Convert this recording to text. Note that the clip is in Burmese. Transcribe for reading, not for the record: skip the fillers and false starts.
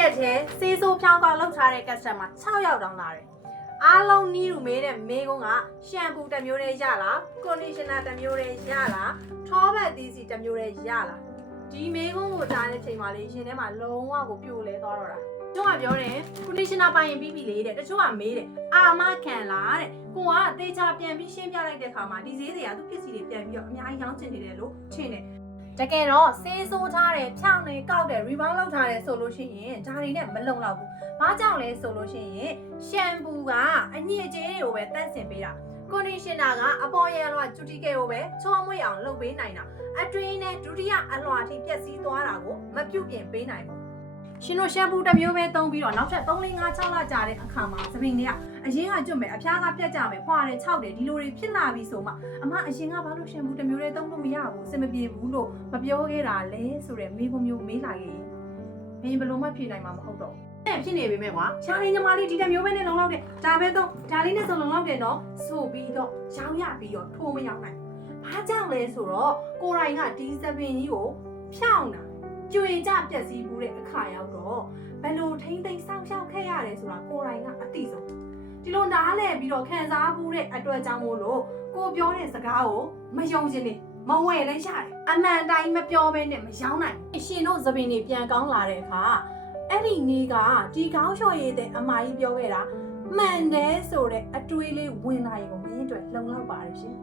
ရက်ထဲစေးစိုးဖြောင်းကောက်လောက်ထားတဲ့ customer 6 ယောက်တောင်လာတယ်အားလုံးနီးလူမေးတဲ့မေးခွန်းကရှမ်ပူတစ်မျိုးတည်းရလား conditioner တစ်မျိုးတည်းရလားထောပတ်သီးစီတစ်မျိုးတည်းရလားဒီမေးခွန်းကိုကြားတဲ့ချိန်မှာလေရှင်ထဲမှာလုံးဝကိုပြိုလဲသွားတော့တာတို့ကပြောတယ် conditioner ပိုင်ရင်ပြီးပြီလေတဲ့တချို့ကမေးတယ်အာမခံလားတဲ့ကိုကတေချာပြန်ပြီးရှင်းပြလိုက်တဲ့ခါမှာဒီဈေးတွေကသူ့ပစ္စည်းတွေပြန်ပြီးတော့အများကြီးရောင်းချင်နေတယ်လို့ထင်တယ်တကယ်တော့ဆေးဆိုးထားတယ်ဖြောင်းနေကောက်တယ် rebound လောက်ထားတယ်ဆိုလို့ရှိရင်ဒါတွေနဲ့မလုံလောက်ဘူး။ဘာကြောင့်လဲဆိုလို့ရှိရင်ရှမ်ပူကအညစ်အကြေးတွေကိုပဲတန့်စင်ပေးတာ။ conditioner ကအပေါ်ရလွှာကျူတီကဲကိုပဲချောမွေ့အောင်လုပ်ပေးနိုင်တာ။အတွင်းနဲ့ဒုတိယအလွှာထိပျက်စီးသွားတာကိုမပြုတ်ပြင်ပေးနိုင်ဘူး။ရှင်တို့ရှမ်ပူတစ်မျိုးပဲသုံးပြီးတော့နောက်ထပ်3 4 5 6လကြာတဲ့အခါမှာသပင်တွေကအရင်ကကျွတ်မယ်အဖျားကပြတ်ကြမယ်ဖွာတယ်ခြောက်တယ်ဒီလိုတွေဖြစ်လာပြီဆိုမှအမအရင်ကဘာလို့ရှမ်ပူတစ်မျိုးတည်းသုံးလို့မရဘူးအဆင်မပြေဘူးလို့မပြောခဲ့တာလဲဆိုတဲ့မေးခွန်းမျိုးမေးလာခဲ့ရင်ဘယ်ဘလို့မှဖြေနိုင်မှာမဟုတ်တော့ဘူးဖြစ်နေပြီမဲ့ကွာရှားလေးညီမလေးဒီတစ်မျိုးပဲနဲ့လုံလောက်တယ်ဒါပဲတော့ဒါလေးနဲ့ဆိုလုံလောက်တယ်နော်ဆိုပြီးတော့ရောင်းရပြီးတော့ထိုးမရောက်နိုင်ဘာကြောင့်လဲဆိုတော့ကိုရိုင်းကဒီသပင်ကြီးကိုဖြောင်းတာကျွေကြပျက်စီးမှုတဲ့အခါရောက်တော့ဘယ်လိုထိမ့်သိမ်းစောင့်ရှောက်ခဲ့ရတယ်ဆိုတာကိုရိုင်းကအသိဆုံးဒီလိုနားလဲပြီးတော့ခံစားမှုတဲ့အတွက်ကြောင့်မို့လို့ကိုပြောတဲ့စကားကိုမယုံချင်နေမဝယ်လဲရတယ်အမှန်တိုင်းမပြောဘဲနဲ့မရောင်းနိုင်ရှင်တို့သပင်တွေပြန်ကောင်းလာတဲ့အခါအဲ့ဒီနေ့ကဒီကောင်းလျှော်ရည်တဲ့အမကြီးပြောခဲ့တာမှန်တယ်ဆိုတဲ့အတွေးလေးဝင်လာရင်ကိုမင်းအတွက်လုံလောက်ပါတယ်ရှင်